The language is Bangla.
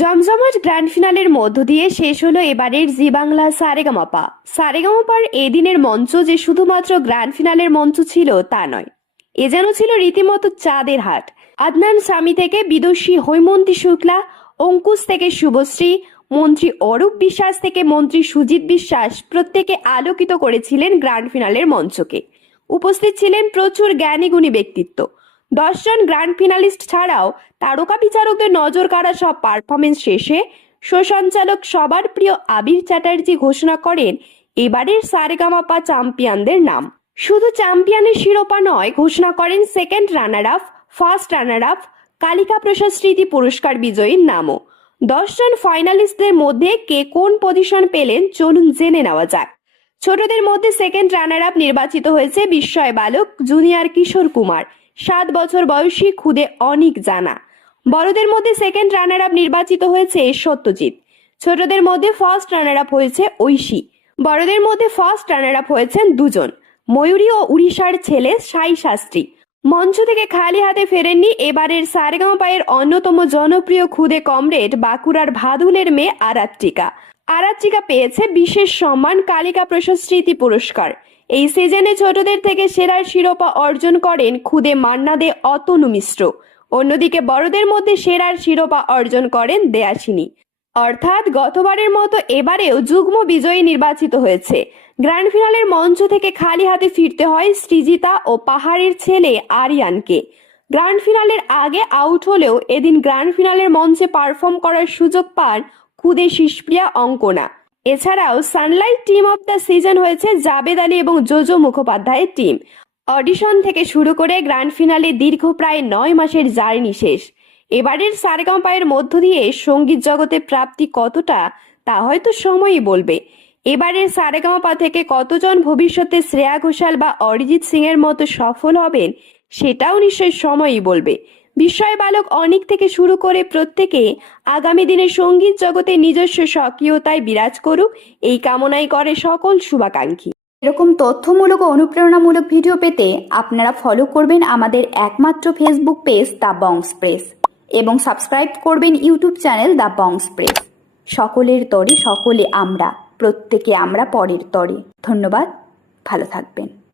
জমজমাট গ্র্যান্ড ফিনালের মধ্য দিয়ে শেষ হলো এবারের জি বাংলা সারেগামাপা। সারেগামাপার এই দিনের মঞ্চ যে শুধুমাত্র গ্র্যান্ড ফিনালের মঞ্চ ছিল তা নয়, এ যেন ছিল রীতিমতো চাঁদের হাট। আদনান স্বামী থেকে বিদুষী হৈমন্তী শুক্লা, অঙ্কুশ থেকে শুভশ্রী, মন্ত্রী অরূপ বিশ্বাস থেকে মন্ত্রী সুজিত বিশ্বাস প্রত্যেকে আলোকিত করেছিলেন গ্র্যান্ড ফিনালের মঞ্চকে। উপস্থিত ছিলেন প্রচুর জ্ঞানীগুণী ব্যক্তিত্ব। 10 জন গ্র্যান্ড ফিনালিস্ট ছাড়াও তারকা বিচারকদের নজর কাড়া সব পারফরমেন্স শেষে সঞ্চালক সবার প্রিয় আবির চ্যাটার্জি ঘোষণা করেন এবারের সারেগামাপা চ্যাম্পিয়নদের নাম। শুধু চ্যাম্পিয়নের শিরোপা নয়, ঘোষণা করেন second runner up, first runner up, Kalika Prasad স্মৃতি পুরস্কার বিজয়ীর নামও। 10 জন ফাইনালিস্টদের মধ্যে কে কোন পজিশন পেলেন চলুন জেনে নেওয়া যাক। ছোটদের মধ্যে সেকেন্ড রানার আপ নির্বাচিত হয়েছে বিস্ময় বালক জুনিয়র কিশোর কুমার, 7 বছর বয়সী খুদে অনিক জানা। বড়দের মধ্যে সেকেন্ড রানার আপ নির্বাচিত হয়েছে সত্যজিৎ। ছোটদের মধ্যে ফার্স্ট রানার আপ হয়েছে ঐশী। বড়দের মধ্যে ফার্স্ট রানার আপ হয়েছেন দুজন, ময়ূরী ও উড়িষ্যার ছেলে সাই শাস্ত্রী। মঞ্চ থেকে খালি হাতে ফেরেননি এবারের সারেগামাপায়ের অন্যতম জনপ্রিয় খুদে কমরেড বাঁকুড়ার ভাদুলের মেয়ে আরাত্রিকা। আরাত্রিকা পেয়েছে বিশেষ সম্মান কালিকা প্রসাদ স্মৃতি পুরস্কার। এই সিজনে ছোটদের থেকে সেরার শিরোপা অর্জন করেন খুদে মান্না দে, অতনু মিশ্র। অন্যদিকে বড়দের মধ্যে সেরার শিরোপা অর্জন করেন দেয়াসিনী। অর্থাৎ গতবারের মতো এবারেও যুগ্ম বিজয়ী নির্বাচিত হয়েছে। গ্র্যান্ড ফিনালের মঞ্চ থেকে খালি হাতে ফিরতে হয় সৃজিতা ও পাহাড়ের ছেলে আরিয়ানকে। গ্র্যান্ড ফিনালের আগে আউট হলেও এদিন গ্র্যান্ড ফিনালের মঞ্চে পারফর্ম করার সুযোগ পান খুদে শিশপ্রিয়া অঙ্কনা। এছাড়াও Sunlight team of the season হয়েছে জাবেদ আলী এবং জোজো মুখোপাধ্যায়ের টিম। অডিশন থেকে শুরু করে গ্র্যান্ড ফিনালে দীর্ঘ প্রায় 9 মাসের জার্নি শেষ। এবারের সারেগামাপায়ের মধ্য দিয়ে সঙ্গীত জগতে প্রাপ্তি কতটা তা হয়তো সময়ই বলবে। এবারের সারেগামাপা থেকে কতজন ভবিষ্যতে শ্রেয়া ঘোষাল বা অরিজিৎ সিং এর মতো সফল হবেন সেটাও নিশ্চয়ই সময়ই বলবে। বিস্ময় বালক অনিক থেকে শুরু করে প্রত্যেকে আগামী দিনে সঙ্গীত জগতে নিজস্ব সক্রিয়তায় বিরাজ করুক, এই কামনাই করে সকল শুভাকাঙ্ক্ষী। এরকম তথ্যমূলক ও অনুপ্রেরণামূলক ভিডিও পেতে আপনারা ফলো করবেন আমাদের একমাত্র ফেসবুক পেজ দ্য বংস প্রেস এবং সাবস্ক্রাইব করবেন ইউটিউব চ্যানেল দ্য বংস প্রেস। সকলের তরে সকলে আমরা, প্রত্যেকে আমরা পরের তরে। ধন্যবাদ, ভালো থাকবেন।